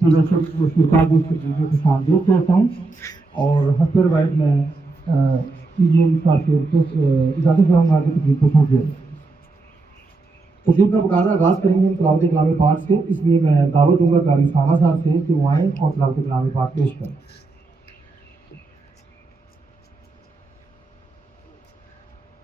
दर्शक श्रोता को खुशामदीद कहता हूँ और हफ्ते रवायत में ईजीएम का इजाजत चाहूँगा कि तकलीफ को छोड़ तकलीफ का मुकाबला आगाज करेंगे हम तिलावत कलाम पाक से, इसलिए मैं दावत दूंगा कारी सामा साहब से कि वो आए और तिलावत कलाम पाक पेश करें।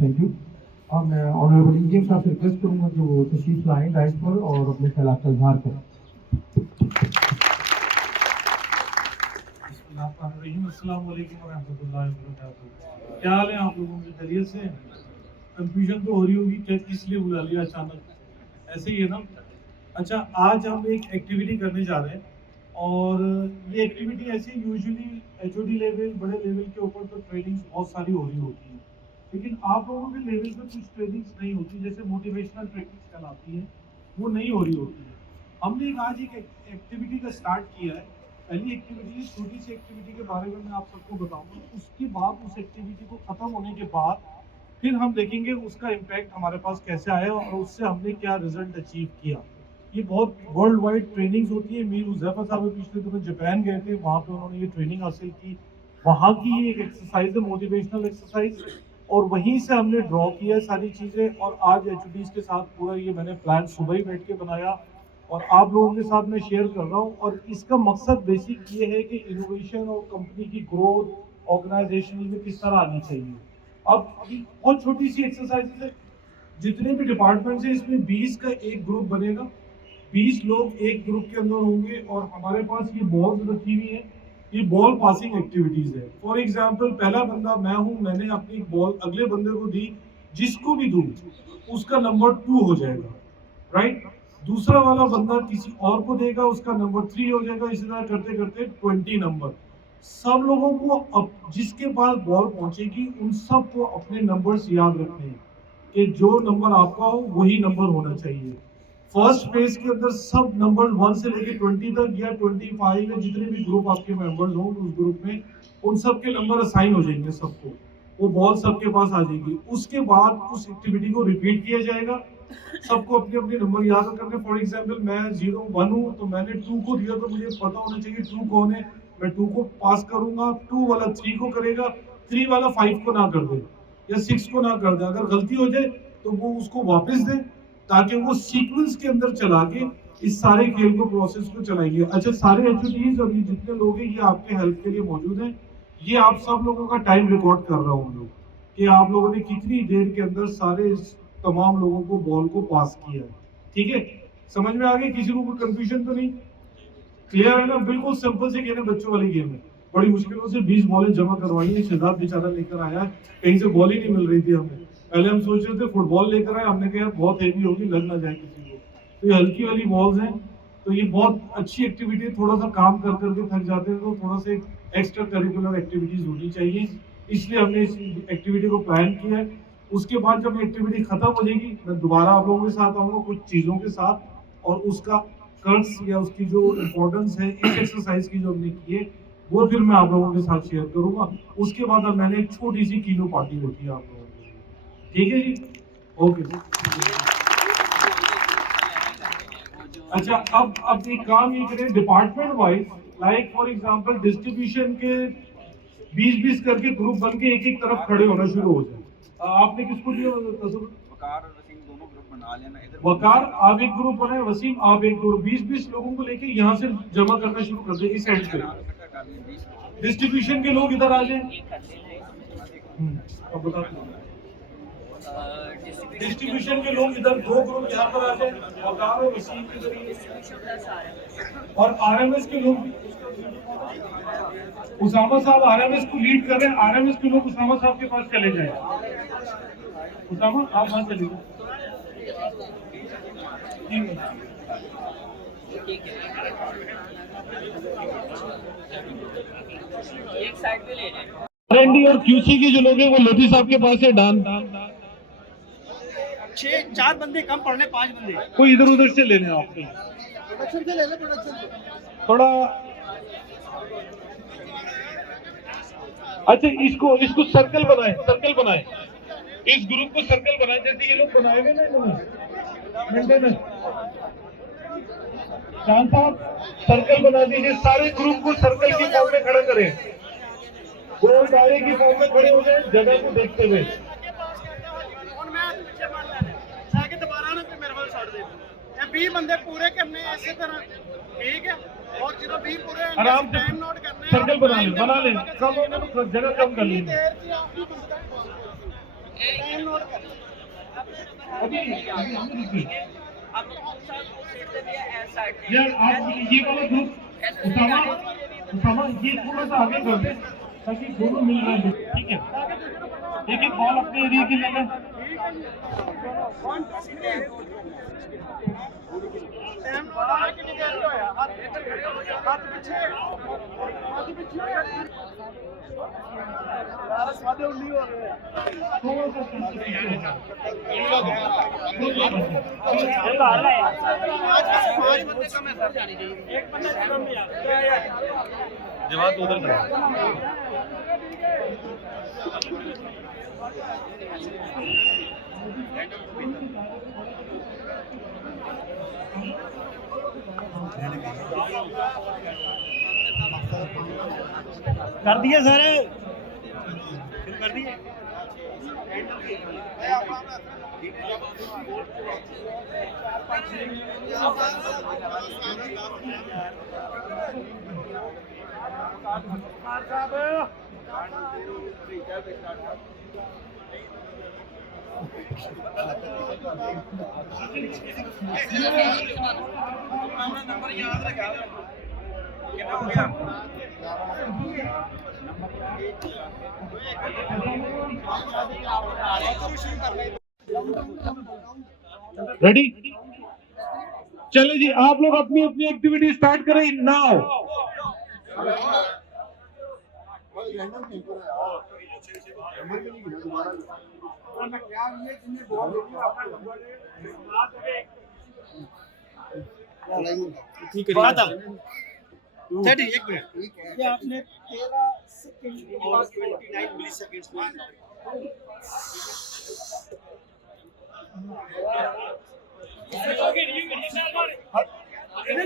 Thank you. अब मैं ऑनरेबल ईजीएम साहब से रिक्वेस्ट करूंगा कि वो तशरीफ लाएं डाइस पर और अपने ख्यालात का इजहार करें। अस्सलाम वालेकुम रहमतुल्लाहि व बरकातहू। क्या हाल है आप लोगों की? खैरियत से? कंफ्यूजन तो हो रही होगी क्या किस लिए बुला लिया अचानक, ऐसे ही है ना? अच्छा, आज हम एक एक्टिविटी करने जा रहे हैं और ये एक्टिविटी ऐसी यूजुअली एचओडी लेवल बड़े लेवल के ऊपर तो ट्रेनिंग्स बहुत सारी हो रही होती है, लेकिन आप लोगों के लेवल पर कुछ ट्रेनिंग्स नहीं होती, जैसे मोटिवेशनल ट्रेनिंग्स कहलाती है, वो नहीं हो रही होती है। हमने आज एक एक्टिविटी का स्टार्ट किया है। पहली एक्टिविटी, छोटी सी एक्टिविटी के बारे में मैं आप सबको बताऊंगा। उसके बाद उस एक्टिविटी को ख़त्म होने के बाद फिर हम देखेंगे उसका इम्पैक्ट हमारे पास कैसे आया और उससे हमने क्या रिजल्ट अचीव किया। ये बहुत वर्ल्ड वाइड ट्रेनिंग्स होती है। मीर हुज़ैफा साहब पिछले दिनों जापान गए थे, वहाँ पे उन्होंने ये ट्रेनिंग हासिल की। वहाँ की ये एक एक्सरसाइज है, मोटिवेशनल एक्सरसाइज, और वहीं से हमने ड्रॉ किया है सारी चीज़ें। और आज एचओडीज के साथ पूरा ये मैंने प्लान सुबह ही बैठ के बनाया और आप लोगों के साथ मैं शेयर कर रहा हूँ। और इसका मकसद बेसिक ये है कि इनोवेशन और कंपनी की ग्रोथ ऑर्गेनाइजेशन में किस तरह आनी चाहिए। अब बहुत छोटी सी एक्सरसाइज है। जितने भी डिपार्टमेंट्स हैं इसमें 20 का एक ग्रुप बनेगा, 20 लोग एक ग्रुप के अंदर होंगे और हमारे पास ये बॉल्स रखी हुई है। ये बॉल पासिंग एक्टिविटीज है। फॉर एग्जाम्पल, पहला बंदा मैं हूँ, मैंने अपनी बॉल अगले बंदे को दी, जिसको भी दूं उसका नंबर 2 हो जाएगा, राइट। दूसरा वाला बंदा किसी और को देगा, उसका नंबर 3 हो जाएगा। इसी तरह करते करते 20 नंबर। सब लोगों को जिसके पास बॉल पहुंचेगी उन सब को अपने नंबर्स याद रखने हैं कि जो नंबर आपका हो वही नंबर होना चाहिए। फर्स्ट फेज के अंदर सब नंबर 1 से लेके 20 तक या 25 या जितने भी ग्रुप आपके मेंबर्स हों उस ग्रुप में उन सब के नंबर असाइन हो जाएंगे सबको, वो बॉल सबके पास आ जाएगी। उसके बाद उस एक्टिविटी को रिपीट किया जाएगा, सबको अपने अपने नंबर याद करने। फॉर एग्जांपल, मैं 0 1 हूँ तो मैंने 2 को दिया तो मुझे पता होना चाहिए 2 कौन है। मैं 2 को पास करूंगा, 2 वाला 3 को करेगा, 3 वाला 5 को ना कर दे या 6 को ना कर दे। अगर गलती हो जाए तो वो उसको वापस दे, ताकि वो सीक्वेंस के अंदर चला के इस सारे खेल को प्रोसेस को चलाएंगे। अच्छा, सारे एचओडीज और ये जितने लोग हैं ये आपके हेल्प के लिए मौजूद हैं। ये आप सब लोगों का टाइम रिकॉर्ड कर रहा हूँ हम लोग कि आप लोगों ने कितनी देर के अंदर सारे तमाम लोगों को बॉल को पास किया है। ठीक है, समझ में आ गया? किसी को कोई कंफ्यूजन तो नहीं? क्लियर है ना? बिल्कुल सिंपल से गेम है, बच्चों वाली गेम है। बड़ी मुश्किलों से 20 बॉलें जमा करवाई है। शहजाद बेचारा लेकर आया, कहीं से बॉल ही नहीं मिल रही थी हमें। पहले हम सोच रहे थे फुटबॉल लेकर आए, हमने कहा बहुत हेवी होगी, लग ना जाए किसी को। तो ये हल्की वाली बॉल्स हैं, तो ये बहुत अच्छी एक्टिविटी है। थोड़ा सा काम कर करके थक जाते हैं तो थोड़ा सा एक्स्ट्रा करिकुलर एक्टिविटीज होनी चाहिए, इसलिए हमने इस एक्टिविटी को प्लान किया है। उसके बाद जब एक्टिविटी खत्म हो जाएगी मैं दोबारा आप लोगों के साथ आऊँगा कुछ चीज़ों के साथ, और उसका कर्स या उसकी जो इम्पोर्टेंस है इस एक्सरसाइज की जो हमने की है वो फिर मैं आप लोगों के साथ शेयर करूंगा। उसके बाद अब मैंने एक छोटी सी कीनो पार्टी होती है आप लोगों के लिए। ठीक है जी, ओके। अच्छा, अब एक काम ये करें department wise, like for example distribution के 20-20 करके ग्रुप बन के एक एक तरफ खड़े होना शुरू हो जाए। आपने किसको दिया? वकार और वसीम दोनों ग्रुप बना लेना। इधर वकार आप एक ग्रुप बनाए, वसीम आप एक ग्रुप, 20-20 लोगों को लेके यहाँ से जमा करना शुरू कर दे इस एंड पे। डिस्ट्रीब्यूशन के लोग इधर आ जाए। अब बता डिस्ट्रीब्यूशन के लोग इधर 2 ग्रुप यहाँ पर आ जाए, वकार और वसीम के जरिए, और आरएमएस के लोग, उसामा साहब आरएमएस को लीड कर रहे हैं, आरएमएस के लोग उसामा साहब के पास चले जाए। उसामा आप वहाँ चले जाए। एक साइड पे ले लें। R&D और QC के जो लोग हैं वो लोधी साहब के पास है। डान 4 बंदे कम पड़ने, 5 बंदे कोई इधर उधर से लेने आपको प्रोडक्शन से ले लो, प्रोडक्शन से। थोड़ा। अच्छा, इसको सर्कल बनाए, इस ग्रुप को सर्कल बनाए, जैसे ये लोग बनाए हुए ना इन्होंने मेंटेनेंस। चांद साहब सर्कल बना दीजिए, सारे ग्रुप को सर्कल की फॉर्म में खड़ा करें, गोल दायरे की फॉर्म में खड़े हो जाए, जगह को देखते हुए। दोबारा ना मेरे को छोड़ दे, 20 बंदे पूरे करने इसी तरह, ठीक है। और जो 20 पूरे आराम से टाइम नोट करने, सर्कल बना ले कम, जगह कम कर लीजिए। टाइम नोट कर यार आप ये वाला ग्रुप उसामा ये थोड़ा सा आगे कर दे ताकि दोनों मिल रहे हैं, ठीक है। एक बॉल अपने एरिया की ले लें। टाइम नोट आने के लिए हाथ पीछे सादे उल्ली हो रहे हैं। पाँच बंदे कम है सर, एक बंदा कम है जवाब उधर कर दिए सर, कर दिए। नंबर याद रखा कितना हो गया? रेडी? चले जी, आप लोग अपनी अपनी एक्टिविटी स्टार्ट करें नाउ। ठीक है, खत्म। चलिए एक मिनट, ये आपने 13 सेकंड और 29 मिलीसेकंड्स में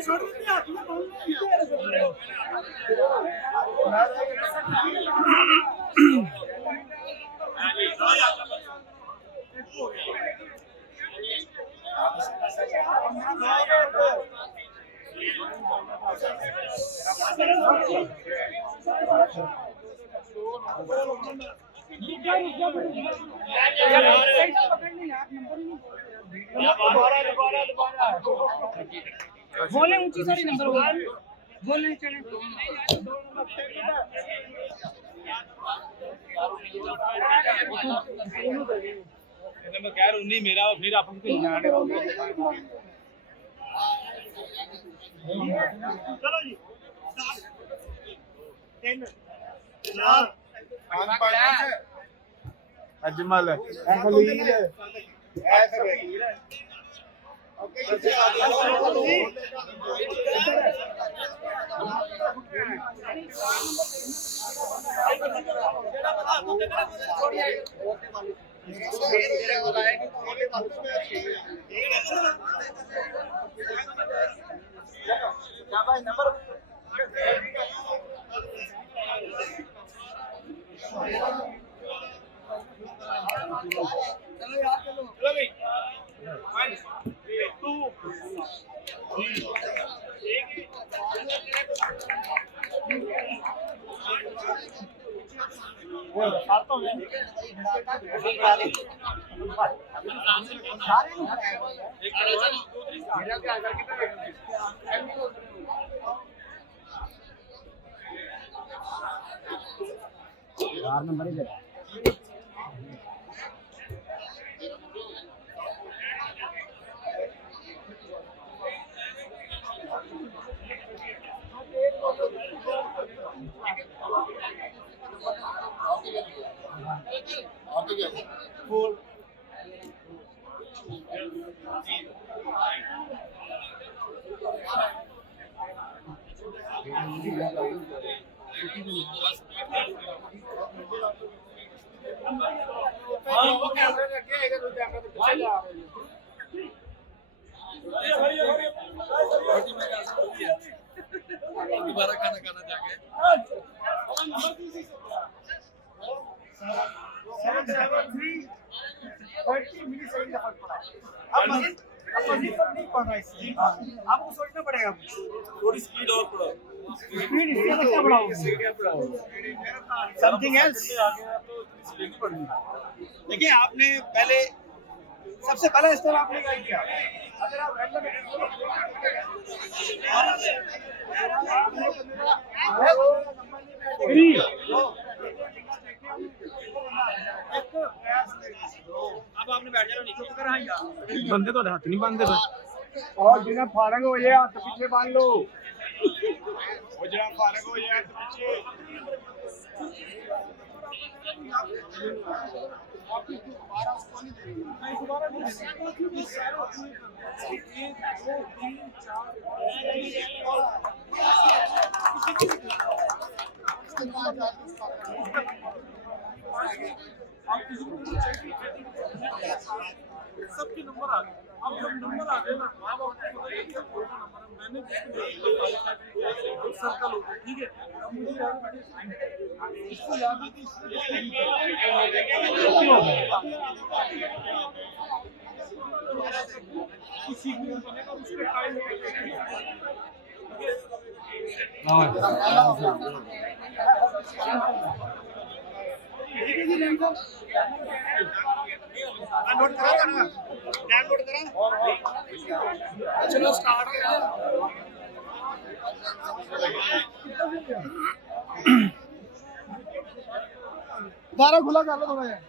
छोड़ दीजिए आप बोले ऊंची सारी नंबर 1 बोलने चले। मैं कह रहा हूं नहीं मेरा, और फिर आप हमको जाने चलो जी। 3 4 अजमल अखलील दोबारा खाना खाना जाके आपको सोचना पड़ेगा थोड़ी स्पीड और बढ़ाओ समथिंग एल्स। देखिए आपने पहले सबसे पहला स्टेप आपने क्या किया, अगर आप अब आपने बैठ जाना नीचे उतर आएगा बंदे तो हाथ नहीं बांधते और जिन्हें फारग हो जाए तो पीछे बांध लो, वो जरा फारग हो जाए तो पीछे सबके नंबर आ गए। अब जब नंबर आ गए ना आप आपको बताइए कि कौन सा नंबर है। मैंने सर्कल हो गया, ठीक है। अब मुझे याद है इसको याद है कि सीक्वेंस बनेगा उसका टाइम नोट करा ना, टाइम नोट करा। चलो स्टार्ट हो गया। दारा खुला कर लो थोड़ा यार।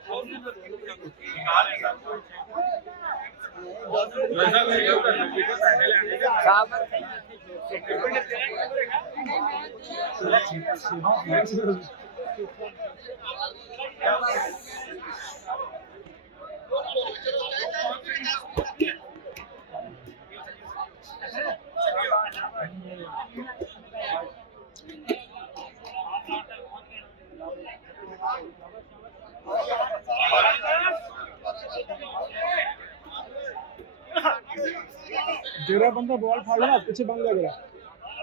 जेरा बंदा बॉल फाड़ लेना पीछे बंद लगेगा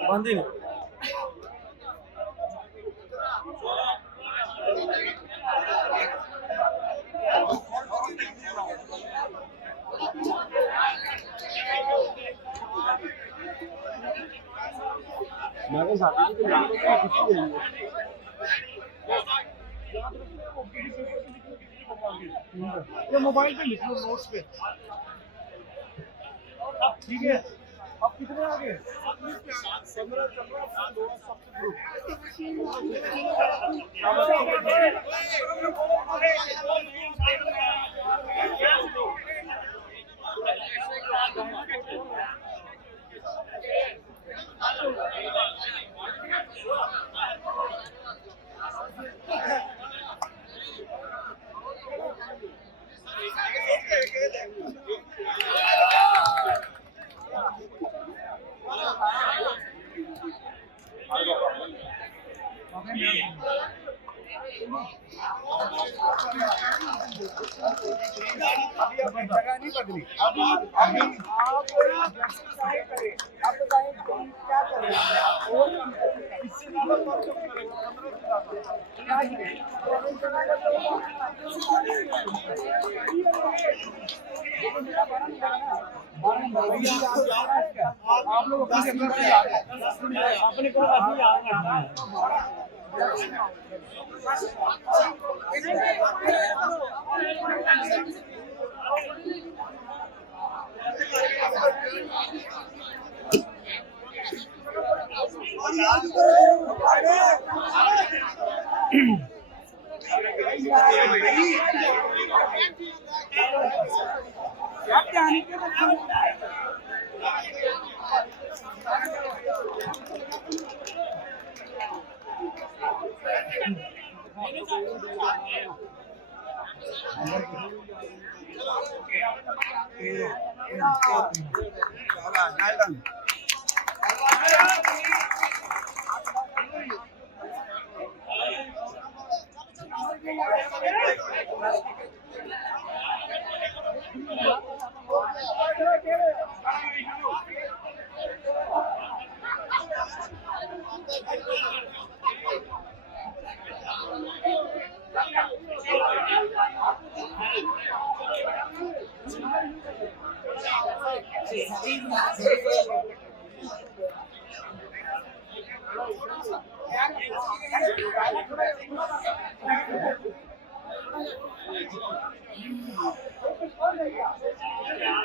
बंद ही नहीं मैं तो साथी को लेके कुछ नहीं है ये मोबाइल पे लिख लो नोट्स पे, ठीक है। अब कितने आ गए? 12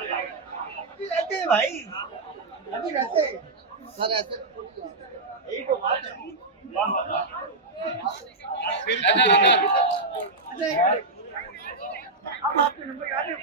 रहते हैं भाई, अभी रहते हैं सर ऐसे यही तो बात है। अब आपके नंबर याद है?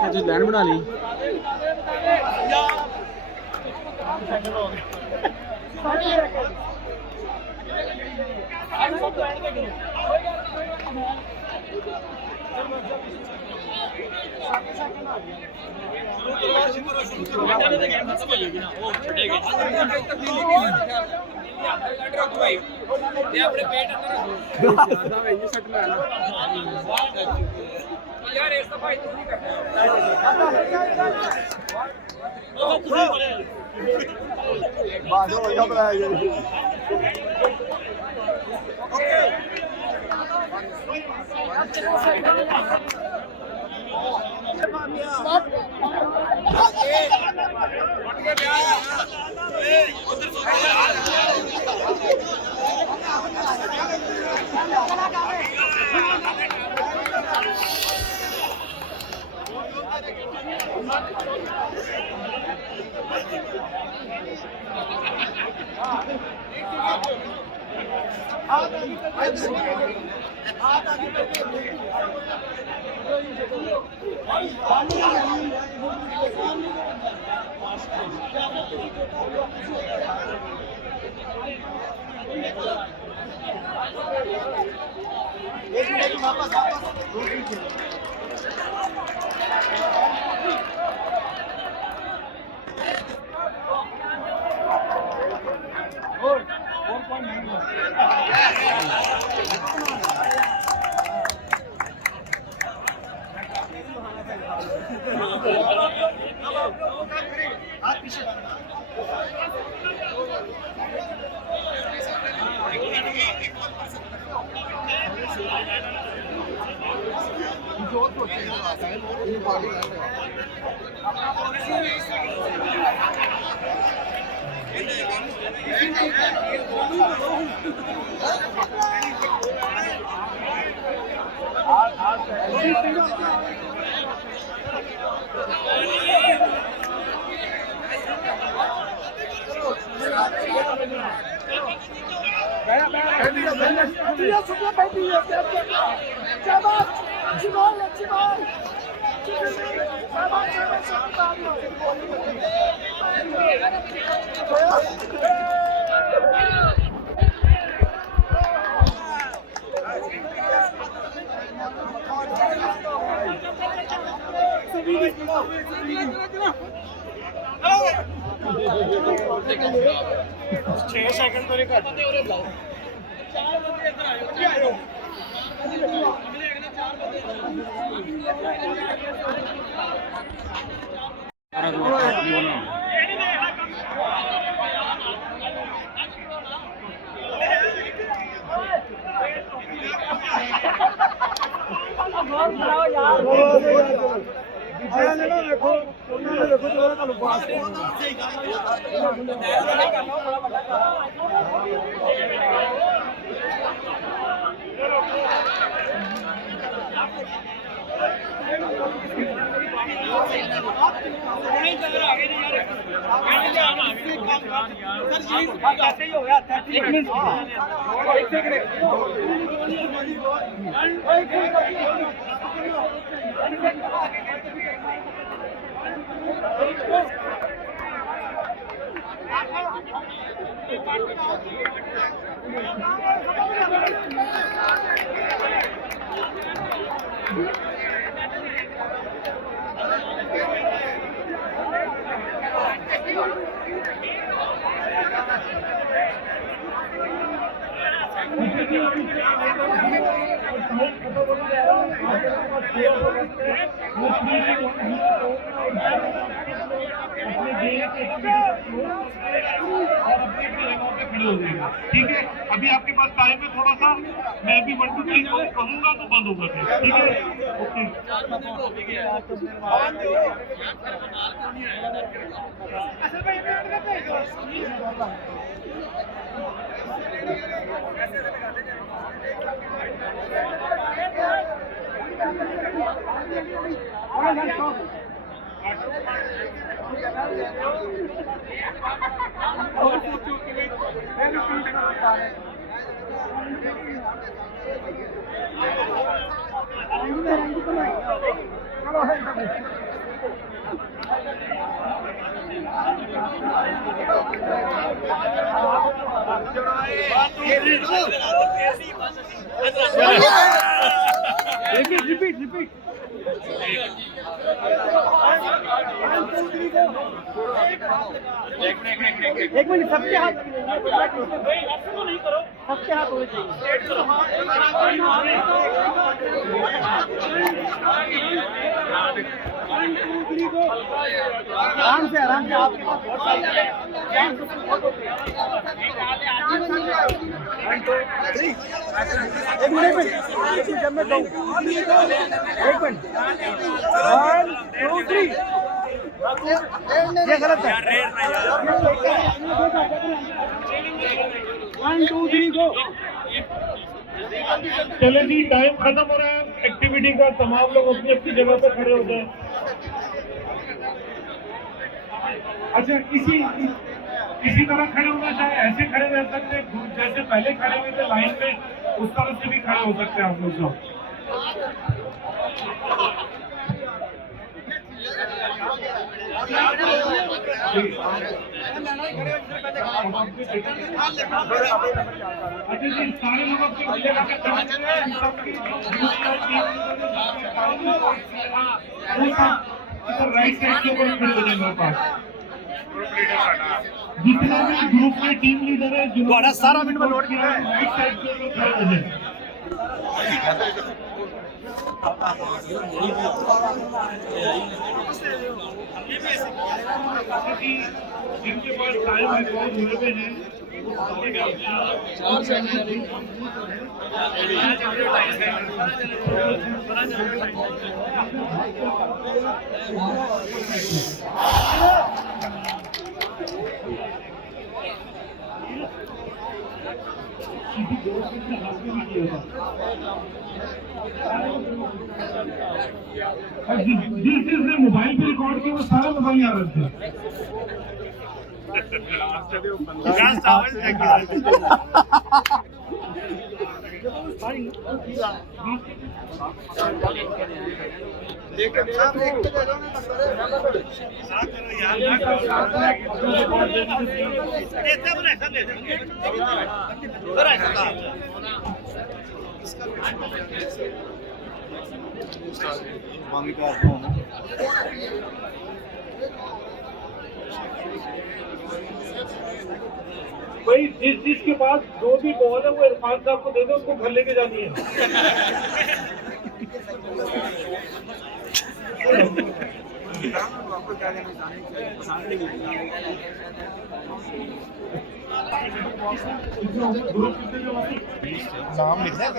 ਤੁਸੀਂ ਲਾਈਨ ਬਣਾ ਲਈ ਆਪਣੇ ਪੇਟ ਅੰਦਰ यार इस दफा इतना करना 6 सेकंड तो नहीं घट देखो ठीक है, अभी आपके पास टाइम है थोड़ा सा, मैं भी 1 2 3 कहूंगा तो बंद होगा फिर, ठीक है? ओके। रिपीट एक मिनट सबके हाथ ऐसे तो नहीं करो, सबके हाथ होने चाहिए। आराम से आपके पास बहुत सारी एक मिनट जब मैं कहूँ 1 मिनट 1 2 3 ये गलत है 1 2 3 गो। चले जी, टाइम खत्म हो रहा है एक्टिविटी का, तमाम लोग अपनी अपनी जगह पे खड़े हो जाए। अच्छा, इसी तरह खड़े होना चाहे ऐसे खड़े रह सकते हैं, जैसे पहले खड़े हुए थे लाइन में, उस तरह से भी खड़े हो सकते हैं आप लोग सब। अच्छा जी, सारे लोग अपनी जगह पे खड़े हैं, सबकी राइट साइड के ऊपर खड़े हो जाए मेरे पास। जितने भी ग्रुप में टीम लीडर है, थोड़ा सारा मिनट में लोड किया है, राइट साइड के ऊपर खड़े हो जाए। जिनके पास टाइम है बहुत हुए हुए हैं, जिसने मोबाइल पे रिकॉर्ड किया वो सारा मोबाइल आ रहे थे। भाई जिसके पास जो भी बॉल है वो इरफान साहब को दे दो, उसको घर लेके जानी है। ग्रुप कितने जो हमारे नाम लिखना है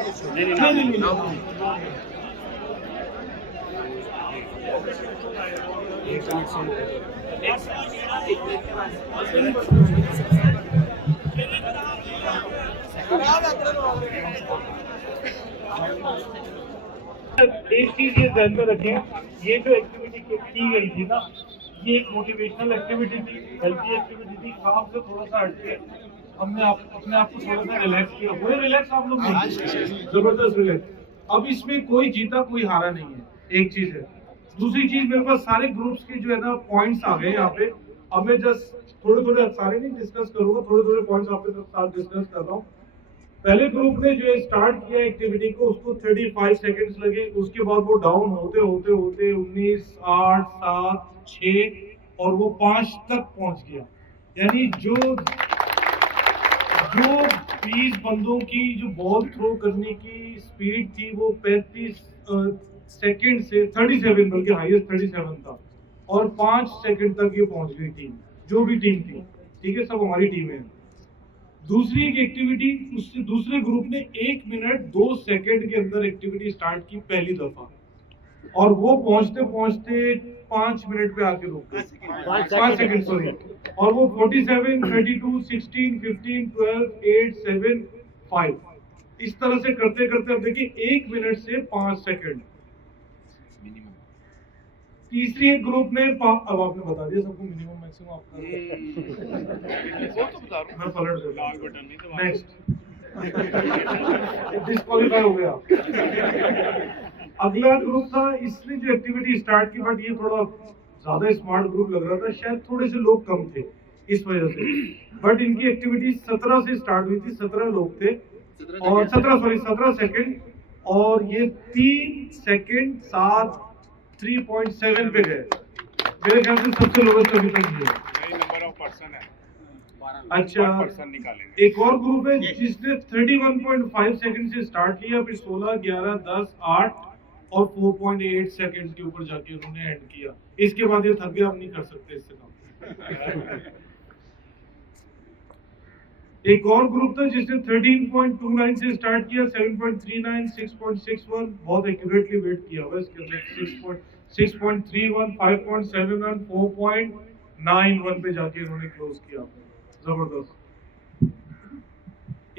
एक चीज ये ध्यान में रखें, ये जो एक्टिविटी की गई थी ना, ये एक मोटिवेशनल एक्टिविटी थी, हेल्थी एक्टिविटी थी। काम से थोड़ा सा हटके हमने अपने आप को थोड़ा सा रिलैक्स किया। वो रिलैक्स आप लोग जबरदस्त रिलैक्स। अब इसमें कोई जीता कोई हारा नहीं है, एक चीज है। दूसरी चीज, मेरे पास सारे ग्रुप्स के जो है ना पॉइंट्स आ गए यहाँ पे। अब मैं जस्ट थोड़े सारे नहीं डिस्कस करूंगा, थोड़े पॉइंट्स आपके साथ डिस्कस कर रहा हूँ। पहले ग्रुप ने जो स्टार्ट किया एक्टिविटी को, उसको 35 सेकंड्स लगे। उसके बाद वो डाउन होते 19, 8, 7, 6 और वो 5 तक पहुंच गया। यानी जो 20 बंदों की जो बॉल थ्रो करने की स्पीड थी वो 35 सेकंड से 37, बल्कि हाईएस्ट 37 था, और 5 सेकंड तक ये पहुंच गई टीम, जो भी टीम थी। ठीक है, सब हमारी टीम है। दूसरी एक एक्टिविटी, उससे दूसरे ग्रुप ने 1 मिनट 2 सेकंड के अंदर एक्टिविटी स्टार्ट की पहली दफा, और वो पहुंचते 5 मिनट पे आके रुक गए, 5 सेकंड सॉरी। और वो 47, 32, 16, 15, 12, 8, 7, 5 इस तरह से करते करते अब देखिए 1 मिनट से 5 सेकंड। तीसरी एक ग्रुप ने अब आपने बता दिया सबको मिनिमम मैक्सिमम आपका वो तो बता रहा हूं मैं, पलट दे लाल बटन नहीं तो नेक्स्ट डिस्क्वालीफाई हो गया। अगला ग्रुप था, इसने जो एक्टिविटी स्टार्ट की, बट ये थोड़ा ज्यादा स्मार्ट ग्रुप लग रहा था, शायद थोड़े से लोग कम थे इस वजह से, बट इनकी एक्टिविटी 17 से स्टार्ट हुई थी। 17 लोग थे और 17 सेकंड, और ये 3 सेकंड 3.7 पे गए। मेरे ख्याल से सबसे लोवेस्ट अभी तक ये नंबर ऑफ पर्सन है। अच्छा, पर्सन निकालेंगे। एक और ग्रुप है जिसने 31.5 सेकंड से स्टार्ट किया, फिर 16, 11, 10, 8 और 4.8 सेकंड के ऊपर जाके उन्होंने एंड किया। इसके बाद ये थक गया, हम नहीं कर सकते इससे काम। एक और ग्रुप था जिसने 13.29 से स्टार्ट किया, 7.39, 6.61 बहुत एक्यूरेटली वेट किया हुआ इसके अंदर, 6.31, 5.71, 4.91 पे जाके इन्होंने क्लोज किया। जबरदस्त।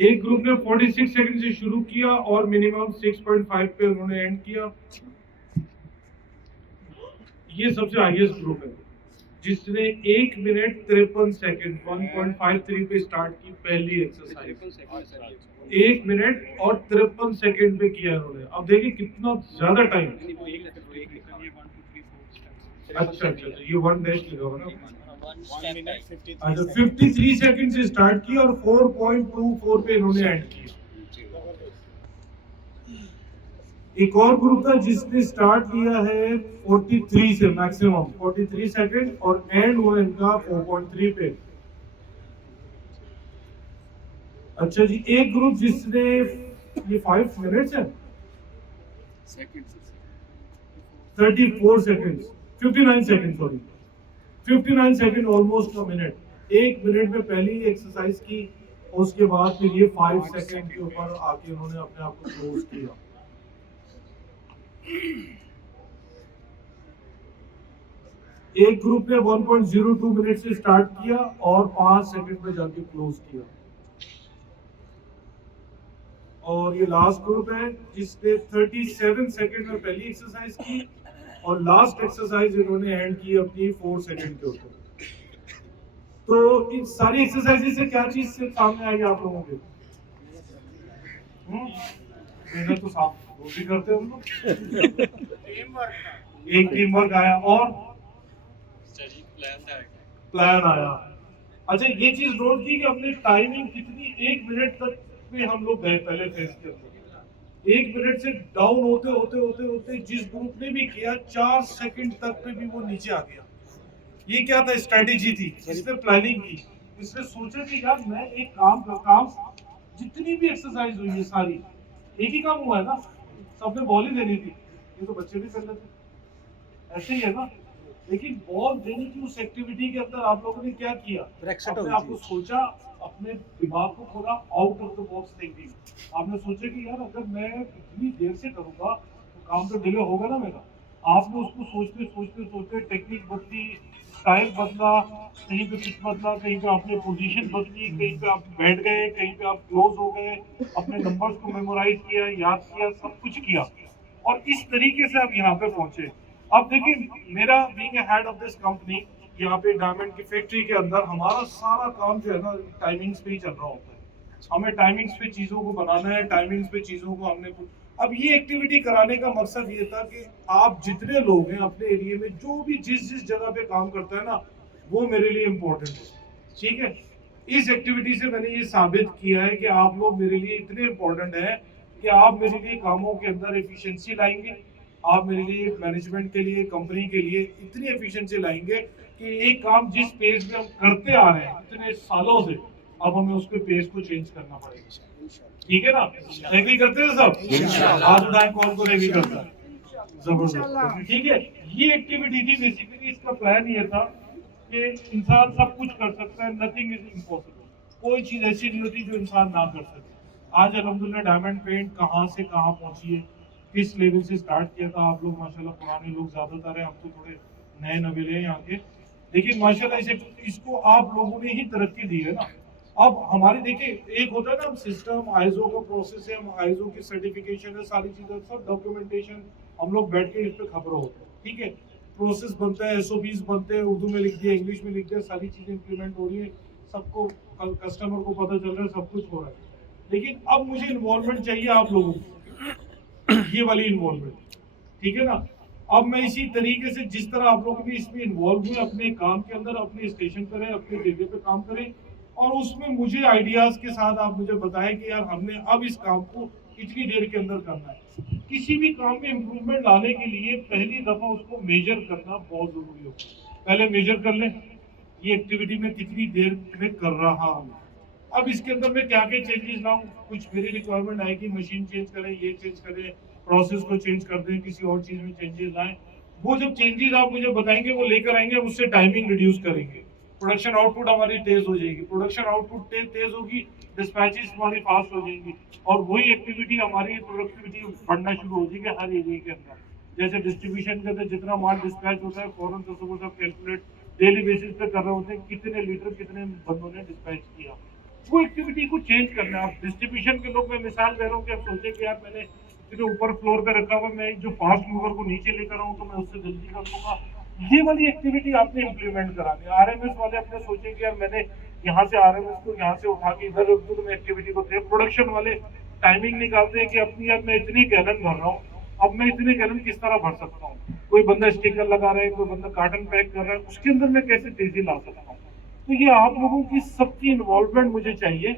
एक ग्रुप ने 46 सेकंड से शुरू किया और मिनिमम 6.5 पे उन्होंने एंड किया। ये सबसे हाईएस्ट ग्रुप है जिसने 1 मिनट 53 सेकंड 1.53 पे स्टार्ट की पहली एक्सरसाइज। 1 मिनट और 53 सेकंड पे किया उन्होंने। अब देखिए कितना ज्यादा टाइम। अच्छा, ये 1 डैश लिखा हुआ ना। अच्छा, 53 सेकंड से स्टार्ट की और 4.24 पे इन्होंने एंड की। एक और ग्रुप था जिसने स्टार्ट किया है 43 से, मैक्सिमम 43 सेकंड, और एंड हुआ इनका 4.3 पे। अच्छा जी, एक ग्रुप जिसने ये 5 मिनट्स है 34 second 59 second sorry 59 second, almost a minute. 1 minute में पहली एक्सरसाइज की, उसके बाद फिर ये 5 सेकंड के ऊपर आके उन्होंने अपने आप को क्लोज किया। एक ग्रुप ने 1.02 मिनट से स्टार्ट किया और 5 सेकंड में जाके क्लोज किया। और ये लास्ट ग्रुप है जिसने 37 सेकंड में पहली एक्सरसाइज की और लास्ट एक्सरसाइज इन्होंने एंड की अपनी 4 सेकंड के ऊपर। तो इन सारी एक्सरसाइजेज से क्या चीज से सामने आई आप लोगों के? मेहनत तो साफ वो भी करते हैं हम लोग। एक टीम वर्क आया और प्लान आया। अच्छा ये चीज नोट की कि हमने टाइमिंग कितनी 1 मिनट तक में हम लोग गए पहले फेज के अंदर। 1 मिनट से डाउन होते होते होते होते जिस ग्रुप ने भी किया 4 सेकंड तक पे भी वो नीचे आ गया। ये क्या था? स्ट्रेटेजी थी, इसने प्लानिंग की, इसने सोचा कि यार मैं एक काम जितनी भी एक्सरसाइज हुई है सारी एक ही काम हुआ है ना, सबने बॉल ही देनी थी, ये तो बच्चे भी कर लेते, ऐसे ही है ना। लेकिन बॉल देने की उस एक्टिविटी के अंदर आप लोगों ने क्या किया? अपने आपको सोचा, अपने दिमाग को थोड़ा out of the box thinking. आपने सोचा कि यार अगर मैं इतनी देर से करूंगा तो काम तो डिले होगा ना मेरा। आपने उसको सोचते सोचते सोचते टेक्निक बदली, स्टाइल बदला, कहीं पे पिच बदला, कहीं पे आपने पोजीशन बदली, कहीं पे आप बैठ गए, कहीं पे आप क्लोज हो गए, अपने नंबर्स को मेमोराइज किया, याद किया, सब कुछ किया और इस तरीके से आप यहाँ पे पहुंचे। अब देखिए मेरा being a head of this company, यहाँ पे डायमंड की फैक्ट्री के अंदर हमारा सारा काम जो है ना टाइमिंग्स पे ही चल रहा होता है। हमें टाइमिंग्स पे चीजों को बनाना है, टाइमिंग्स पे चीजों को हमने अब ये एक्टिविटी कराने का मकसद ये था कि आप जितने लोग हैं अपने एरिया में जो भी जिस जगह पे काम करता है ना वो मेरे लिए इम्पोर्टेंट है। ठीक है, इस एक्टिविटी से मैंने ये साबित किया है कि आप लोग मेरे लिए इतने इम्पोर्टेंट हैं कि आप मेरे लिए कामों के अंदर एफिशिएंसी लाएंगे, आप मेरे लिए मैनेजमेंट के लिए, कंपनी के लिए इतनी एफिशिएंसी लाएंगे कि एक काम जिस पेज पे हम करते आ रहे हैं इतने सालों से, अब हमें उसके पेज को चेंज करना पड़ेगा। ठीक है ना? एग्री करते हैं सब? आज उठाएं कौन को एग्री करता है? जबरदस्त। ठीक है, ये एक्टिविटी थी बेसिकली। इसका प्लान ये था कि इंसान सब कुछ कर सकता है, नथिंग इज इम्पॉसिबल। कोई चीज ऐसी नहीं होती जो इंसान ना कर सके। आज अल्हम्दुलिल्लाह डायमंड पेंट कहाँ से कहाँ पहुंची है, किस लेवल से स्टार्ट किया था। आप लोग माशाल्लाह पुराने लोग ज्यादातर हैं, हम तो थोड़े नए नवेले हैं यहाँ के, लेकिन माशाल्लाह इसको आप लोगों ने ही तरक्की दी है ना। अब हमारी देखिए एक होता है ना, हम सिस्टम आईएसओ का प्रोसेस है, हम आईएसओ की सर्टिफिकेशन है, सारी चीजें सब डॉक्यूमेंटेशन हम लोग बैठ के इस पे खबर होते हैं। ठीक है, प्रोसेस बनता है, एसओपीज बनते हैं, उर्दू में लिख दिया, इंग्लिश में लिख दिया, सारी चीजें इंप्लीमेंट हो रही है, सबको कस्टमर को पता चल रहा है, सब कुछ हो रहा है। लेकिन अब मुझे इन्वॉल्वमेंट चाहिए आप लोगों की, ये वाली इन्वॉल्वमेंट। ठीक है ना? अब मैं इसी तरीके से जिस तरह आप लोग भी इसमें इन्वॉल्व हुए अपने काम के अंदर, अपने स्टेशन करें, अपने जगह पे काम करें और उसमें मुझे आइडियाज के साथ आप मुझे बताएं कि यार हमने अब इस काम को इतनी देर के अंदर करना है। किसी भी काम में इम्प्रूवमेंट लाने के लिए पहली दफा उसको मेजर करना बहुत जरूरी होता है। पहले मेजर कर लें ये एक्टिविटी में कितनी देर में कर रहा हूँ, अब इसके अंदर मैं क्या क्या चेंजेस लाऊं। कुछ मेरी रिक्वायरमेंट आएगी, मशीन चेंज करें, ये चेंज करें, प्रोसेस को चेंज कर दें, किसी और चीज में चेंजेस लाएं। वो जब चेंजेस आप मुझे बताएंगे वो लेकर आएंगे, उससे टाइमिंग रिड्यूस करेंगे, प्रोडक्शन आउटपुट हमारी तेज हो जाएगी। प्रोडक्शन आउटपुट तेज होगी, डिस्पैचेस हमारी फास्ट हो जाएंगी और वही एक्टिविटी हमारी प्रोडक्टिविटी बढ़ना शुरू हो जाएगी हर एरिया के अंदर। जैसे डिस्ट्रीब्यूशन के अंदर जितना माल डिस्पैच होता है फौरन तो सब कैलकुलेट डेली बेसिस पे कर रहे होते हैं, कितने लीटर कितने बंदों ने डिस्पैच किया, वो एक्टिविटी को चेंज करना है। आप डिस्ट्रीब्यूशन के लोग, मैं मिसाल दे रहा हूँ कि आप सोचें कि यार मैंने इतने ऊपर फ्लोर पे रखा हुआ, मैं जो फास्ट मूवर को नीचे लेकर आऊँ तो मैं उससे जल्दी कर दूंगा। ये वाली एक्टिविटी आपने इम्प्लीमेंट करानी है। आरएमएस वाले अपने सोचे कि यार मैंने यहाँ से आरएमएस को यहाँ से उठा के इधर रख दूं तो मैं एक्टिविटी को दे। प्रोडक्शन वाले टाइमिंग निकालते हैं कि अपनी यार मैं इतनी गैलन भर रहा हूँ, अब मैं इतने गैलन किस तरह भर सकता हूँ। कोई बंदा स्टिकर लगा रहा है, कोई बंदा कार्टन पैक कर रहा है, उसके अंदर मैं कैसे तेजी ला सकता हूँ। तो ये आप लोगों की सबकी इन्वॉल्वमेंट मुझे चाहिए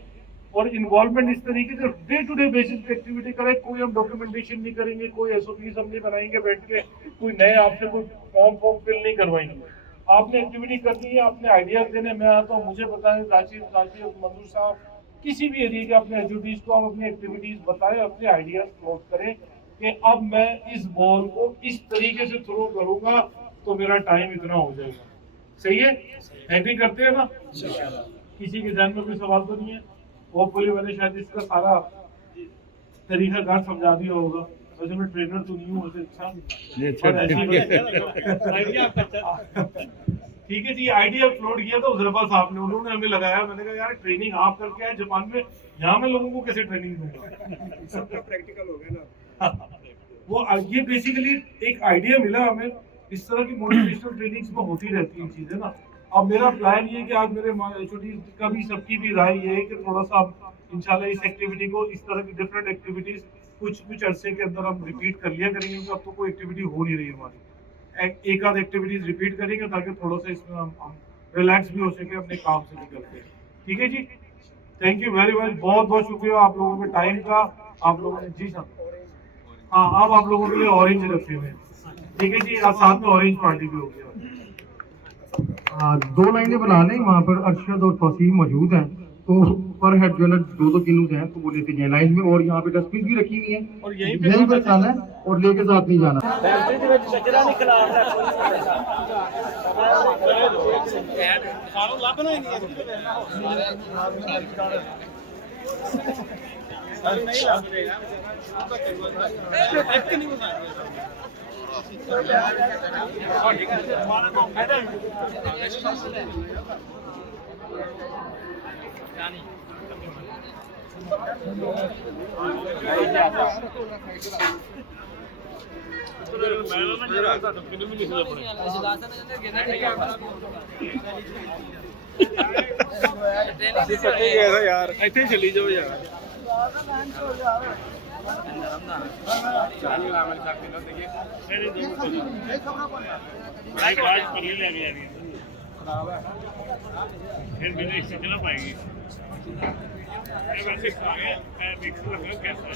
और इन्वॉल्वमेंट इस तरीके से डे टू डे बेसिस पे एक्टिविटी करें। कोई हम डॉक्यूमेंटेशन नहीं करेंगे, कोई एसओपीज हम नहीं बनाएंगे बैठ के, कोई नए आपसे कोई फॉर्म फिल नहीं करवाएंगे। आपने एक्टिविटी करनी है, आपने आइडियाज देने, मैं आता हूँ, मुझे बताएं, राशिद मंजूर साहब, किसी भी एरिया के अपने एचओडीज को आप अपनी एक्टिविटीज बताएं, अपने आइडियाज क्लोज करें कि अब मैं इस बॉल को इस तरीके से थ्रो करूंगा तो मेरा टाइम इतना हो जाएगा। सही है? एग्री करते हैं ना? किसी के ध्यान में कोई सवाल तो नहीं है? होपफुली मैंने शायद इसका सारा तरीकाकार समझा दिया होगा। वैसे मैं ट्रेनर तो नहीं हूँ, वैसे ठीक है जी। आइडिया फ्लोट किया था उजरबा साहब ने, उन्होंने हमें लगाया। मैंने कहा यार ट्रेनिंग आप करके आए जापान में, यहाँ मैं लोगों को कैसे ट्रेनिंग दूंगा। सबका प्रैक्टिकल हो गया ना। वो ये बेसिकली एक आइडिया मिला हमें। इस तरह की मोटिवेशनल ट्रेनिंग्स में होती रहती है चीजें ना। अब मेरा प्लान ये है कि आज मेरे एचओडी का भी सबकी भी राय ये है कि थोड़ा सा इंशाल्लाह इस एक्टिविटी को, इस तरह की डिफरेंट एक्टिविटीज कुछ अरसे के अंदर हम रिपीट कर लिया करेंगे, क्योंकि अब तो कोई एक्टिविटी हो नहीं रही हमारी। एक आध एक्टिविटीज रिपीट करेंगे ताकि थोड़ा सा इसमें हम रिलैक्स भी हो सके अपने काम से निकलते हैं। ठीक है जी, थैंक यू वेरी मच, बहुत बहुत शुक्रिया आप लोगों के टाइम का। आप लोगों ने जी सर, हाँ अब आप लोगों के लिए ऑरेंज रखे हुए हैं। ठीक है जी, आज साथ में ऑरेंज पार्टी भी हो गया। 2 लाइनें बना लें, वहाँ पर अरशद और तौसीफ मौजूद हैं, तो पर हेड जो है ना 2-2 किलोज हैं, तो वो लेते जाए लाइन में। और यहाँ पे डस्टबिन भी रखी हुई है, और यहीं पर जाना है और लेके साथ नहीं जाना। यार ਇੱਥੇ ਚਲੀ ਜਾਓ ਯਾਰ फिर मैंने इससे चला पाएंगे वैसे मिक्स लगा कैसा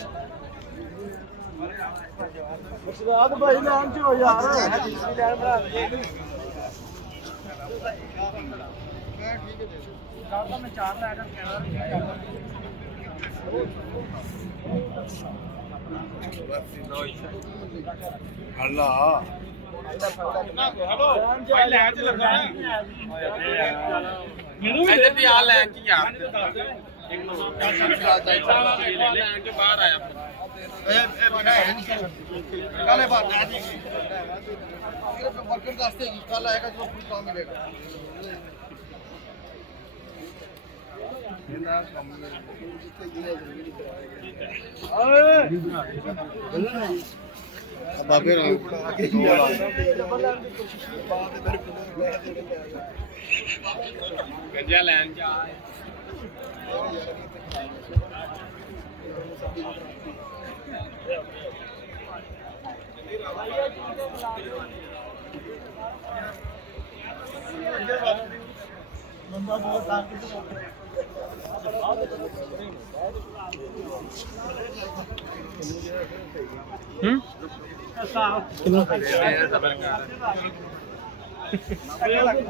मुर्शिदाबाद भाई लाइन च हो यार, लाइन बना दे। मैं 4 लाइन ਹੱਲਾ हेलो भाई लाइन च लगा है मेनू भी इधर दी आ लाइन च यार एक लाइन के बाहर आया कल है बात आज ही वर्कर रास्ते की कल आएगा जो फुल काम मिलेगा ਬਾਬੇ गंजा लाइन च बंदा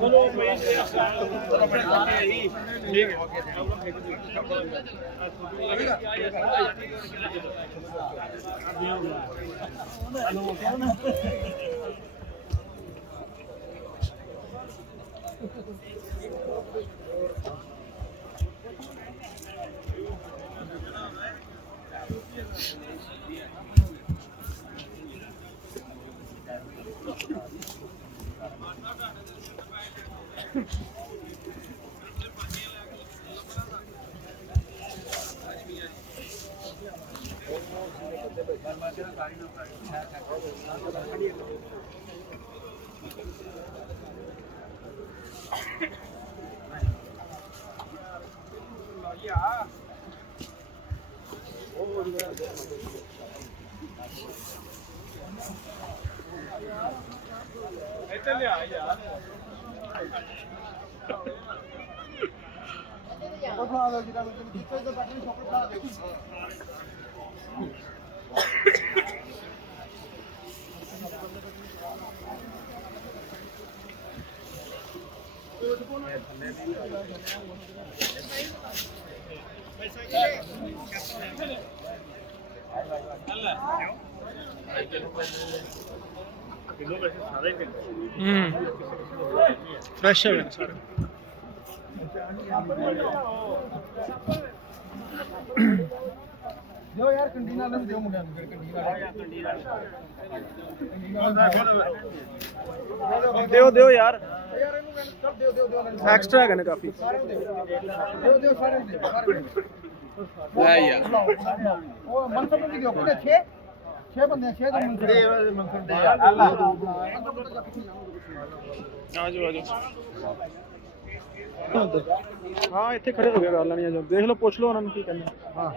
बहुत फ्रेश है सारे जो यार कंटीन वाले में जो मुंडा फिर कंटीन ਦਿਓ ਦਿਓ ਯਾਰ यार इनु सब दे दे ਐਕਸਟਰਾ ਹੈਗਾ ਨੇ ਕਾਫੀ दे सारे दे ਲੈ ਯਾਰ ओ मनसब की दियो कितने 6 बंदे 6 तो मनसब दे यार ਆਜੋ ਆਜੋ ਹਾਂ ਇੱਥੇ ਖੜੇ ਹੋ ਕੇ ਗੱਲ ਨਹੀਂ ਆ ਦੇਖ ਲਓ ਪੁੱਛ ਲਓ ਉਹਨਾਂ ਨੂੰ ਕੀ ਕਹਿੰਦੇ ਹਾਂ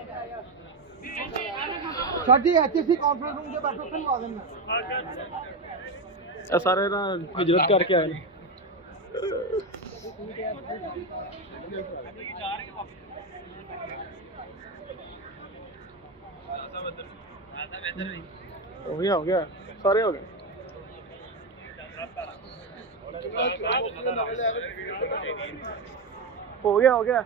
ਸਾਡੀ ਐਚਸੀ ਕਾਨਫਰੰਸ ਰੂਮ 'ਚ ਬੈਠੋ ਸੁਣਵਾ ਦਿੰਦਾ ਇਹ ਸਾਰੇ ਨਾ ਹਿਜਰਤ ਕਰਕੇ ਆਏ ਨੇ हो गया सारे हो गए हो गया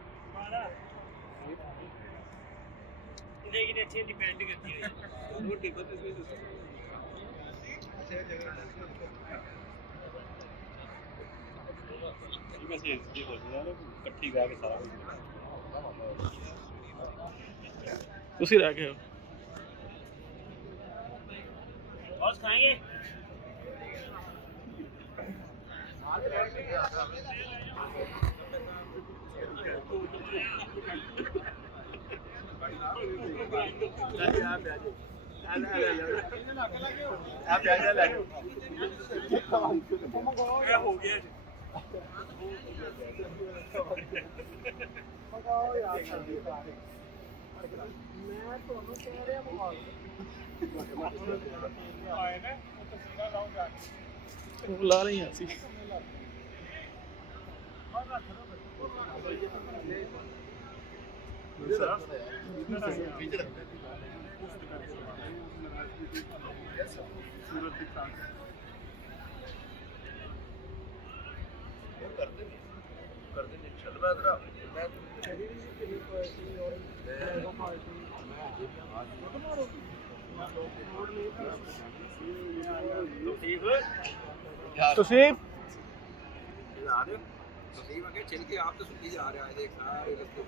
लेकिन अच्छे डिपेंड करती है इकट्ठी गा के सारा ਤੁਸੀਂ ਰਹਿ ਗਏ ਹੋ बॉस खाएंगे हो गया ਮੈਂ ਤੁਹਾਨੂੰ ਕਹਿ ਰਿਹਾ ਮੋਬਾਈਲ ਬੁਲਾ ਰਹੀ ਹਾਂ ਅਸੀਂ ਤੁਸੀਂ चल के आप तो सुनते जा रहे हैं सारे रस्ते